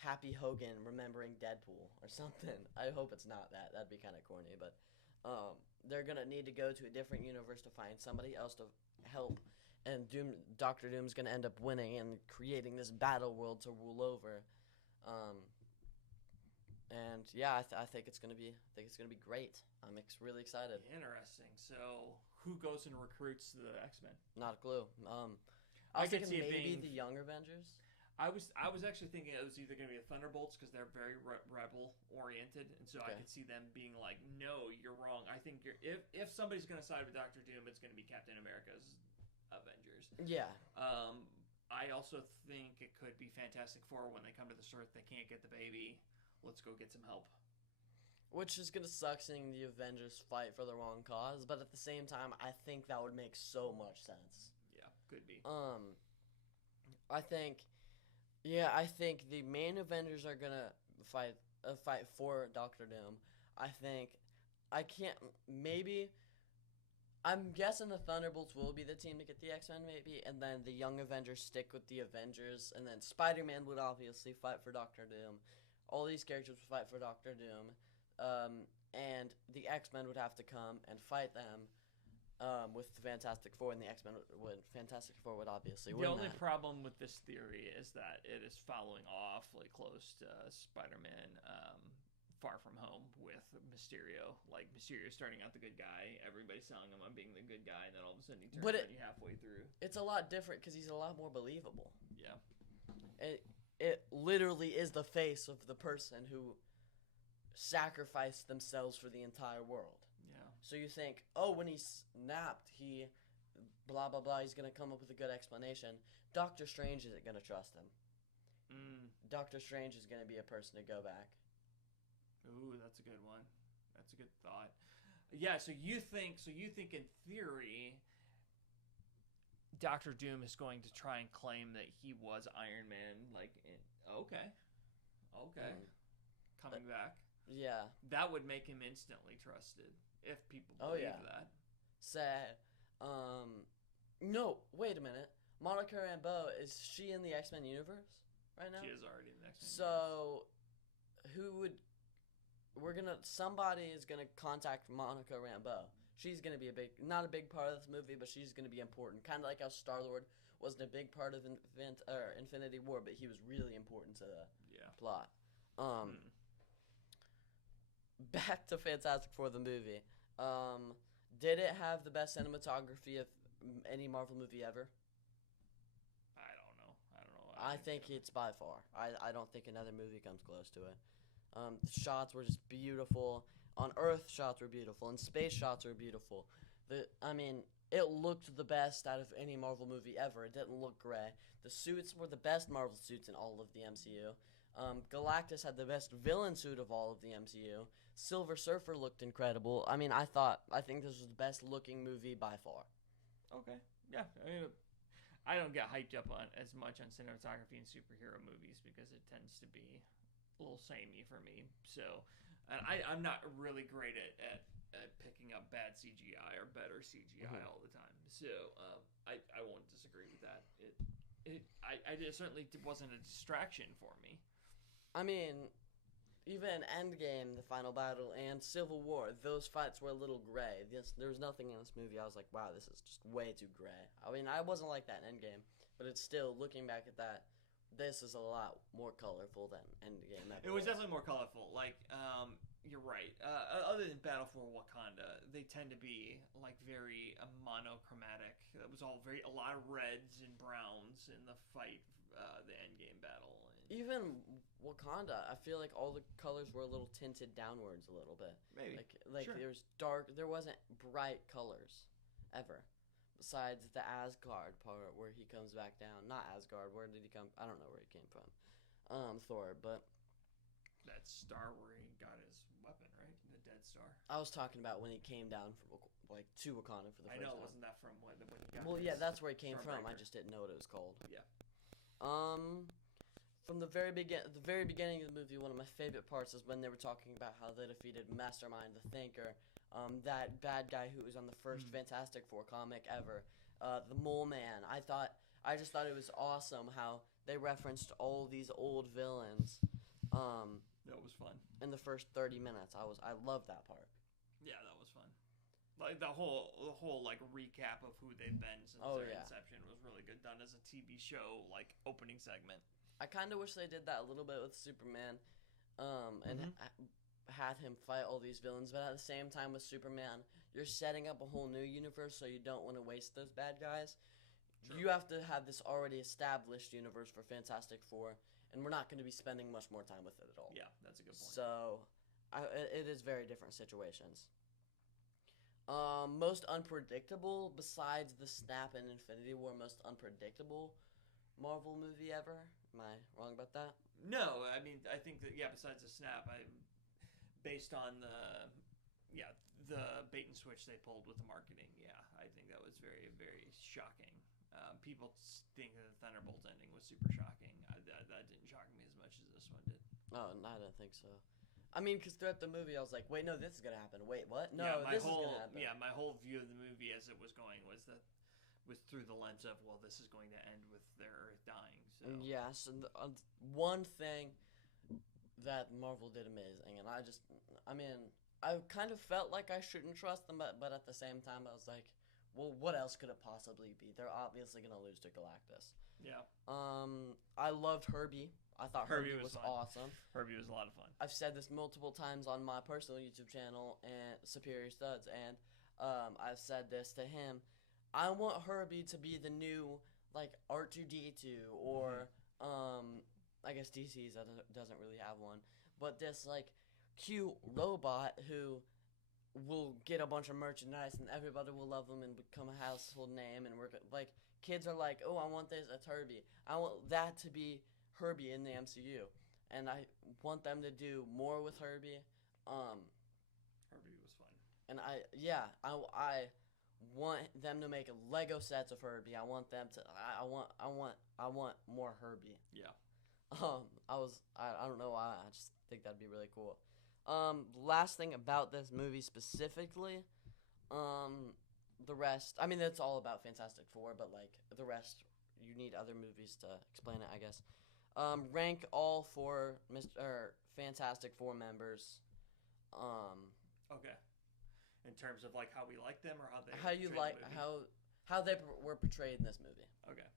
Happy Hogan remembering Deadpool or something. I hope it's not that. That'd be kind of corny, but they're gonna need to go to a different universe to find somebody else to help, and Doctor Doom's gonna end up winning and creating this battle world to rule over. Um, and yeah, I think it's gonna be great. I'm really excited. Interesting. So, who goes and recruits the X-Men? Not a clue. I was could thinking see it maybe being- the Young Avengers. I was actually thinking it was either going to be the Thunderbolts because they're very rebel oriented, and so I Okay. could see them being like, "No, you're wrong. I think if somebody's going to side with Doctor Doom, it's going to be Captain America's Avengers." Yeah. I also think it could be Fantastic Four when they come to this Earth. They can't get the baby. Let's go get some help. Which is gonna suck seeing the Avengers fight for the wrong cause, but at the same time, I think that would make so much sense. Yeah, could be. I think, yeah, I think the main Avengers are gonna fight for Doctor Doom. I'm guessing the Thunderbolts will be the team to get the X-Men, maybe, and then the Young Avengers stick with the Avengers, and then Spider-Man would obviously fight for Doctor Doom. All these characters would fight for Doctor Doom. And the X-Men would have to come and fight them with the Fantastic Four, and the X-Men Fantastic Four would obviously win. The only that. problem with this theory is that it is following awfully close to Spider-Man Far From Home with Mysterio. Like, Mysterio starting out the good guy, everybody's selling him on being the good guy, and then all of a sudden he turns on you halfway through. It's a lot different because he's a lot more believable. Yeah. It literally is the face of the person who sacrificed themselves for the entire world. Yeah. So you think, oh, when he snapped, he blah, blah, blah, he's going to come up with a good explanation. Doctor Strange isn't going to trust him. Doctor Strange is going to be a person to go back. Ooh, that's a good one. That's a good thought. Yeah, so you think in theory Doctor Doom is going to try and claim that he was Iron Man, okay. Coming back. Yeah. That would make him instantly trusted if people Oh, believe yeah. that. Sad. No, wait a minute. Monica Rambeau, is she in the X-Men universe right now? She is already in the X-Men. So, somebody is gonna contact Monica Rambeau. She's gonna be not a big part of this movie, but she's gonna be important. Kind of like how Star-Lord wasn't a big part of Infinity War, but he was really important to the plot. Back to Fantastic Four, the movie. Did it have the best cinematography of any Marvel movie ever? I don't know. I think it's by far. I don't think another movie comes close to it. The shots were just beautiful. On Earth, shots were beautiful. And space shots were beautiful. It looked the best out of any Marvel movie ever. It didn't look gray. The suits were the best Marvel suits in all of the MCU. Galactus had the best villain suit of all of the MCU. Silver Surfer looked incredible. I think this was the best looking movie by far. Okay. Yeah. I don't get hyped up on as much on cinematography in superhero movies because it tends to be a little samey for me. So, and I'm not really great at picking up bad CGI or better CGI all the time. So I won't disagree with that. It certainly wasn't a distraction for me. Even Endgame, the final battle, and Civil War, those fights were a little gray. There was nothing in this movie I was like, wow, this is just way too gray. I wasn't like that in Endgame, but it's still, looking back at that, this is a lot more colorful than Endgame. It was definitely more colorful. You're right. Other than Battle for Wakanda, they tend to be very monochromatic. It was all a lot of reds and browns in the fight, the Endgame battle. Even Wakanda, I feel like all the colors were a little tinted downwards a little bit. Maybe. Sure. There was dark. There wasn't bright colors, ever. Besides the Asgard part where he comes back down. Not Asgard. Where did he come? I don't know where he came from. Thor, but that star where he got his weapon, right? The Dead Star. I was talking about when he came down from to Wakanda for the first time. I know, wasn't that from when he got Well, yeah, that's where he came from. Stormbreaker. I just didn't know what it was called. Yeah. From the very beginning of the movie, one of my favorite parts is when they were talking about how they defeated Mastermind, the Thinker, that bad guy who was on the first Fantastic Four comic ever, the Mole Man. I just thought it was awesome how they referenced all these old villains. That was fun. In the first 30 minutes, I loved that part. Yeah, that was fun. Like the whole like recap of who they've been since their inception was really good, done as a TV show like opening segment. I kind of wish they did that a little bit with Superman, and had him fight all these villains. But at the same time, with Superman, you're setting up a whole new universe, so you don't want to waste those bad guys. True. You have to have this already established universe for Fantastic Four, and we're not going to be spending much more time with it at all. Yeah, that's a good point. So, it is very different situations. Most unpredictable, besides the Snap and Infinity War, most unpredictable Marvel movie ever? Am I wrong about that? No, I mean, I think that, besides the Snap, based on the bait and switch they pulled with the marketing, I think that was very, very shocking. People think that the Thunderbolt ending was super shocking. That didn't shock me as much as this one did. Oh, no, I don't think so. I mean, because throughout the movie, I was like, wait, no, this is going to happen. Wait, what? No, this is going to happen. Yeah, my whole view of the movie as it was going was through the lens of, well, this is going to end with their Earth dying. So. Yes, and one thing that Marvel did amazing, and I kind of felt like I shouldn't trust them, but at the same time, I was like, well, what else could it possibly be? They're obviously going to lose to Galactus. Yeah. I loved Herbie. I thought Herbie was awesome. Herbie was a lot of fun. I've said this multiple times on my personal YouTube channel and Superior Studs, and I've said this to him. I want Herbie to be the new like R2D2 or I guess DC's doesn't really have one, but this like cute robot who will get a bunch of merchandise and everybody will love them and become a household name, and we're like kids are like, oh, I want this. That's Herbie. I want that to be Herbie in the MCU, and I want them to do more with Herbie. Herbie was fun, and I want them to make Lego sets of Herbie. I want them to. I want more Herbie. Yeah. I don't know why. I just think that'd be really cool. Last thing about this movie specifically, the rest. I mean, it's all about Fantastic Four, but like the rest, you need other movies to explain it, I guess. Rank all four Fantastic Four members. Okay. In terms of like how we like them or how they how they were portrayed in this movie. Okay.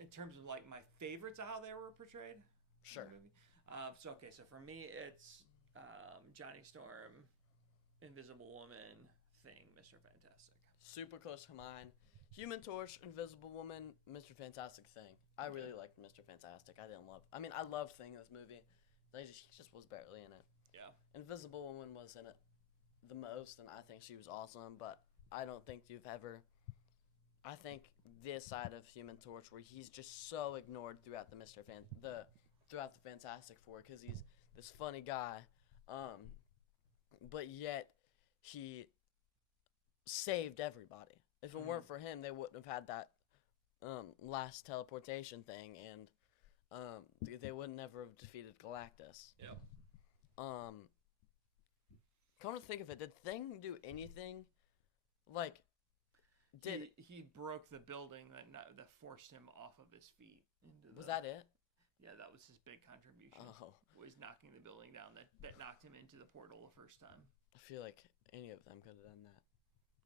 In terms of like my favorites of how they were portrayed. Sure. So for me it's Johnny Storm, Invisible Woman, Thing, Mr. Fantastic. Super close to mine. Human Torch, Invisible Woman, Mr. Fantastic, Thing. I really liked Mr. Fantastic. I loved Thing in this movie. He just was barely in it. Yeah. Invisible Woman was in it the most, and I think she was awesome, but I don't think I think this side of Human Torch where he's just so ignored throughout the Fantastic Four because he's this funny guy, but yet he saved everybody. If it weren't for him, they wouldn't have had that last teleportation thing, and they would never have defeated Galactus. Yeah. Come to think of it, did Thing do anything? Like, he broke the building that forced him off of his feet? Was that it? Yeah, that was his big contribution. Oh. Was knocking the building down that knocked him into the portal the first time. I feel like any of them could have done that.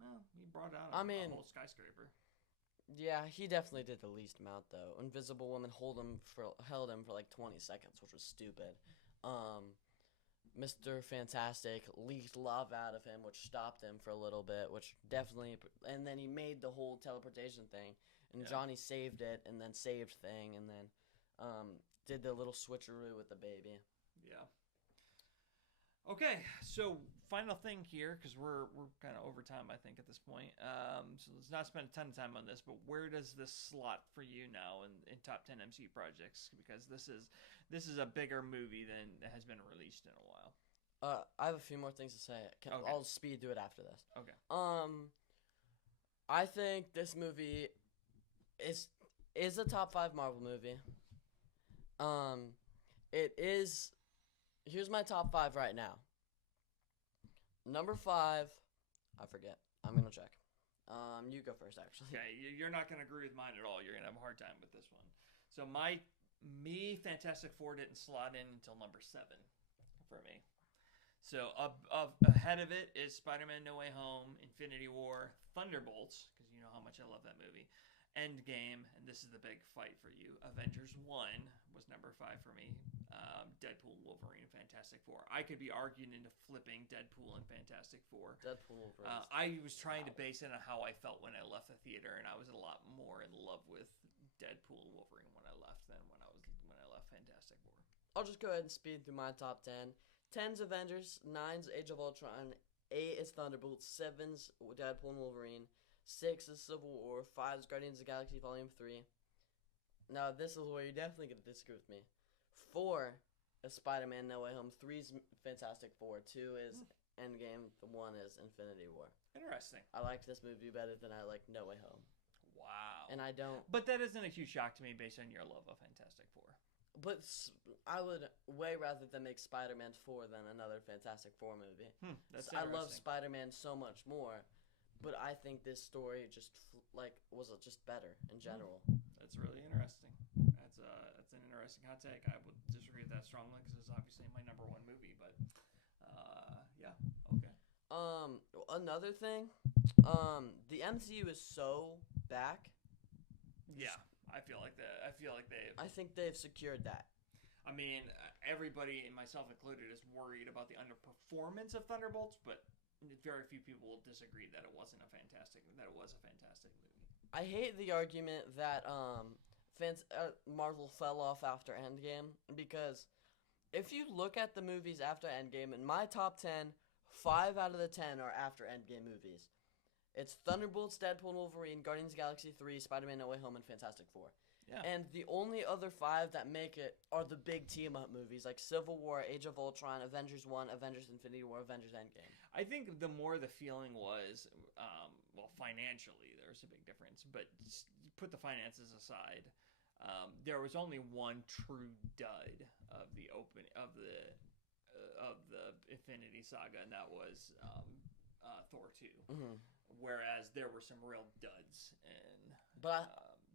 Well, he brought out a whole skyscraper. Yeah, he definitely did the least amount though. Invisible Woman held him for like 20 seconds, which was stupid. Mr. Fantastic leaked lava out of him, which stopped him for a little bit, which definitely, and then he made the whole teleportation thing, and Johnny saved it, and then saved Thing, and then did the little switcheroo with the baby. Yeah. Okay, so final thing here, because we're kind of over time, I think, at this point. So let's not spend a ton of time on this, but where does this slot for you now in top 10 MCU projects? Because this is a bigger movie than has been released in a while. I have a few more things to say. Okay. I'll speed through it after this. Okay. I think this movie is a top 5 Marvel movie. It is. Here's my top 5 right now. Number 5, I forget. I'm gonna check. You go first, actually. Okay, you're not going to agree with mine at all. You're going to have a hard time with this one. So Fantastic Four didn't slot in until number 7 for me. So ahead of it is Spider-Man No Way Home, Infinity War, Thunderbolts, because you know how much I love that movie, Endgame, and this is the big fight for you. Avengers 1 was number 5 for me. Deadpool, Wolverine, Fantastic Four. I could be argued into flipping Deadpool and Fantastic Four. Deadpool, Wolverine. I was trying to base it on how I felt when I left the theater, and I was a lot more in love with Deadpool and Wolverine when I left than when I left Fantastic Four. I'll just go ahead and speed through my top 10. 10's Avengers, 9's Age of Ultron, 8 is Thunderbolts, 7's Deadpool and Wolverine, 6 is Civil War, 5 is Guardians of the Galaxy Volume 3. Now, this is where you're definitely going to disagree with me. 4 is Spider-Man No Way Home, 3 is Fantastic Four, 2 is Endgame, 1 is Infinity War. Interesting. I like this movie better than I like No Way Home. Wow. And I don't... But that isn't a huge shock to me based on your love of Fantastic Four. But I would way rather than make Spider-Man 4 than another Fantastic Four movie. That's I love Spider-Man so much more, but I think this story just was just better in general. That's really interesting. That's an interesting hot take. I would disagree with that strongly because it's obviously my number 1 movie. But yeah, okay. Another thing, the MCU is so back. Yeah. I feel like I think they've secured that. I mean, everybody, myself included, is worried about the underperformance of Thunderbolts, but very few people will disagree that it was a fantastic movie. I hate the argument that Marvel fell off after Endgame, because if you look at the movies after Endgame, in my top 10, 5 out of the 10 are after Endgame movies. It's Thunderbolts, Deadpool and Wolverine, Guardians of the Galaxy 3, Spider-Man No Way Home, and Fantastic Four. Yeah. And the only other 5 that make it are the big team-up movies, like Civil War, Age of Ultron, Avengers 1, Avengers Infinity War, Avengers Endgame. I think the more the feeling was, financially, there's a big difference, but put the finances aside, there was only one true dud of the Infinity Saga, and that was Thor 2. Mm-hmm. Whereas there were some real duds in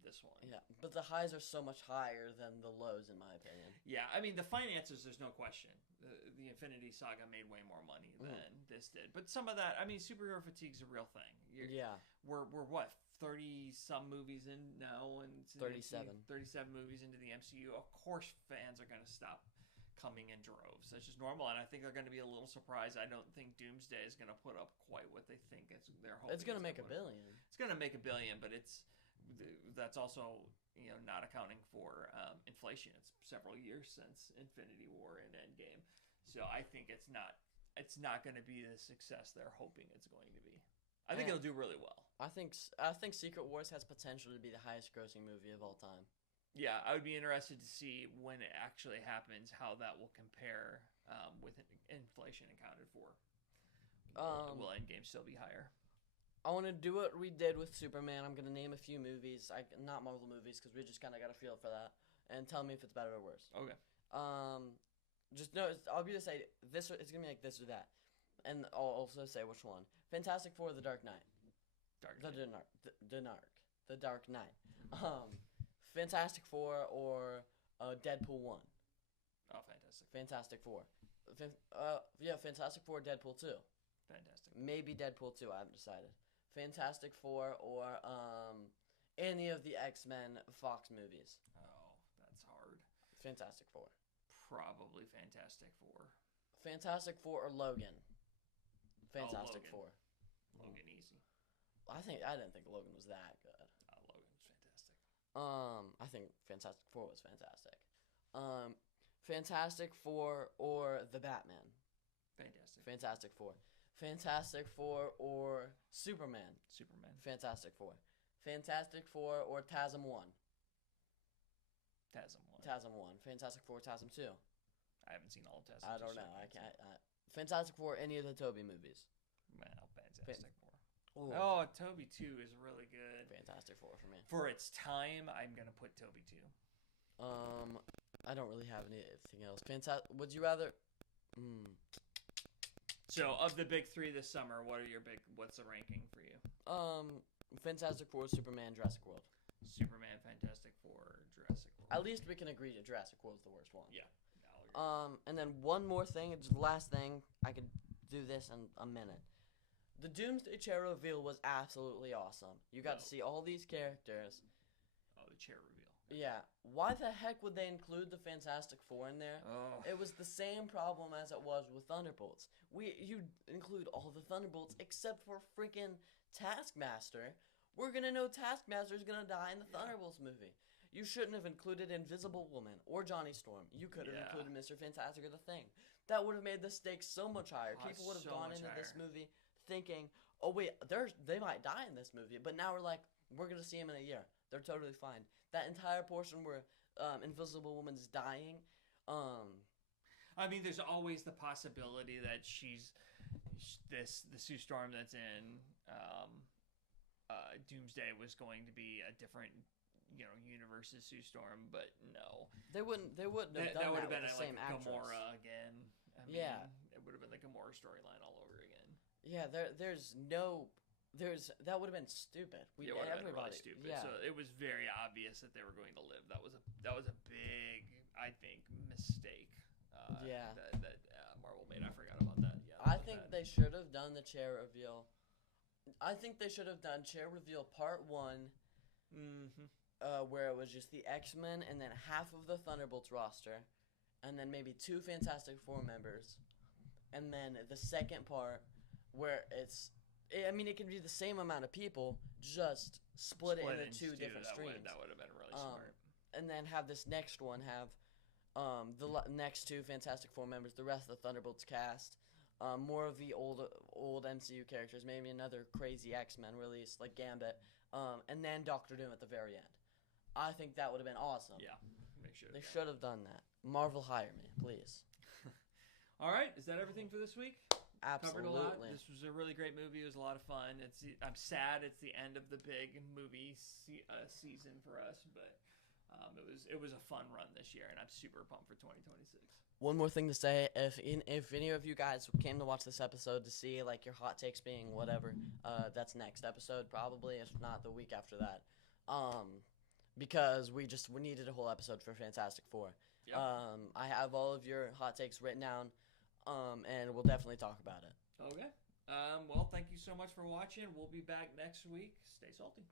this one. Yeah, but the highs are so much higher than the lows, in my opinion. Yeah, I mean, the finances, there's no question. The Infinity Saga made way more money than this did. But some of that, I mean, superhero fatigue's a real thing. We're what, 30-some movies in now? And 37. 37 movies into the MCU. Of course fans are going to stop coming in droves. That's just normal, and I think they're going to be a little surprised. I don't think Doomsday is going to put up quite what they think they're hoping. It's going to make $1 billion. It's going to make $1 billion, but that's also not accounting for inflation. It's several years since Infinity War and Endgame, so I think it's not going to be the success they're hoping it's going to be. I think it'll do really well. I think Secret Wars has potential to be the highest grossing movie of all time. Yeah, I would be interested to see when it actually happens how that will compare with inflation accounted for. Will Endgame still be higher? I want to do what we did with Superman. I'm going to name a few movies, not Marvel movies, because we just kind of got a feel for that, and tell me if it's better or worse. Okay. Just know, I'll be to say this. It's going to be like this or that, and I'll also say which one. Fantastic Four: The Dark Knight. The Dark Knight. Fantastic Four or Deadpool 1. Oh, fantastic. Fantastic Four. Fantastic Four, Deadpool 2. Fantastic. Maybe Deadpool 2, I haven't decided. Fantastic Four or any of the X-Men Fox movies. Oh, that's hard. Fantastic Four. Probably Fantastic Four. Fantastic Four or Logan. Fantastic Logan. Four. Logan easy. I didn't think Logan was that good. Logan's fantastic. I think Fantastic Four was fantastic. Fantastic Four or The Batman. Fantastic. Fantastic Four. Fantastic Four or Superman. Superman. Fantastic Four. Fantastic Four or TASM 1. TASM 1. TASM 1. Fantastic Four, TASM 2. I haven't seen all of TASM. I don't know. I can't. Fantastic Four, any of the Tobey movies. Well, Fantastic Four. Ooh. Oh, Toby 2 is really good. Fantastic Four for me. For its time, I'm going to put Toby 2. I don't really have anything else. Would you rather... So, of the big three this summer, what's the ranking for you? Fantastic Four, Superman, Jurassic World. Superman, Fantastic Four, Jurassic World. At least we can agree that Jurassic World is the worst one. Yeah. I'll agree. And then one more thing, it's the last thing. I could do this in a minute. The Doomsday chair reveal was absolutely awesome. You got to see all these characters. Oh, the chair reveal. Yeah. Why the heck would they include the Fantastic Four in there? Oh. It was the same problem as it was with Thunderbolts. You include all the Thunderbolts except for freaking Taskmaster. We're gonna know Taskmaster's gonna die in the Thunderbolts movie. You shouldn't have included Invisible Woman or Johnny Storm. You could have included Mr. Fantastic or the Thing. That would have made the stakes so much higher. People would have gone into this movie thinking, oh wait, they might die in this movie. But now we're like, we're gonna see him in a year. They're totally fine. That entire portion where Invisible Woman's dying. I mean, there's always the possibility that the Sue Storm that's in Doomsday was going to be a different, universe's Sue Storm, but no, they wouldn't have done that. That would have been the same like actress. Gamora again. I mean, it would have been the Gamora storyline all over again. Yeah, that would have been stupid. It would have been really stupid. Yeah. So it was very obvious that they were going to live. That was a big, I think, mistake. That Marvel made. I forgot about that. Yeah. I think they should have done the chair reveal. I think they should have done chair reveal part 1. Mm-hmm. Where it was just the X-Men and then half of the Thunderbolts roster, and then maybe 2 Fantastic Four members, and then the second part where it can be the same amount of people, just split it into 2 different streams. That would have been really smart. And then have this next one have the next 2 Fantastic Four members, the rest of the Thunderbolts cast, more of the old MCU characters, maybe another crazy X-Men release like Gambit, and then Doctor Doom at the very end. I think that would have been awesome. Yeah, they should have done that. Marvel, hire me, please. All right, is that everything for this week? Absolutely. Covered a lot. This was a really great movie. It was a lot of fun. I'm sad it's the end of the big movie season for us, but it was a fun run this year, and I'm super pumped for 2026. One more thing to say: if any of you guys came to watch this episode to see like your hot takes being whatever, that's next episode probably, if not the week after that. Because we needed a whole episode for Fantastic Four. Yep. I have all of your hot takes written down, and we'll definitely talk about it. Okay. Well, thank you so much for watching. We'll be back next week. Stay salty.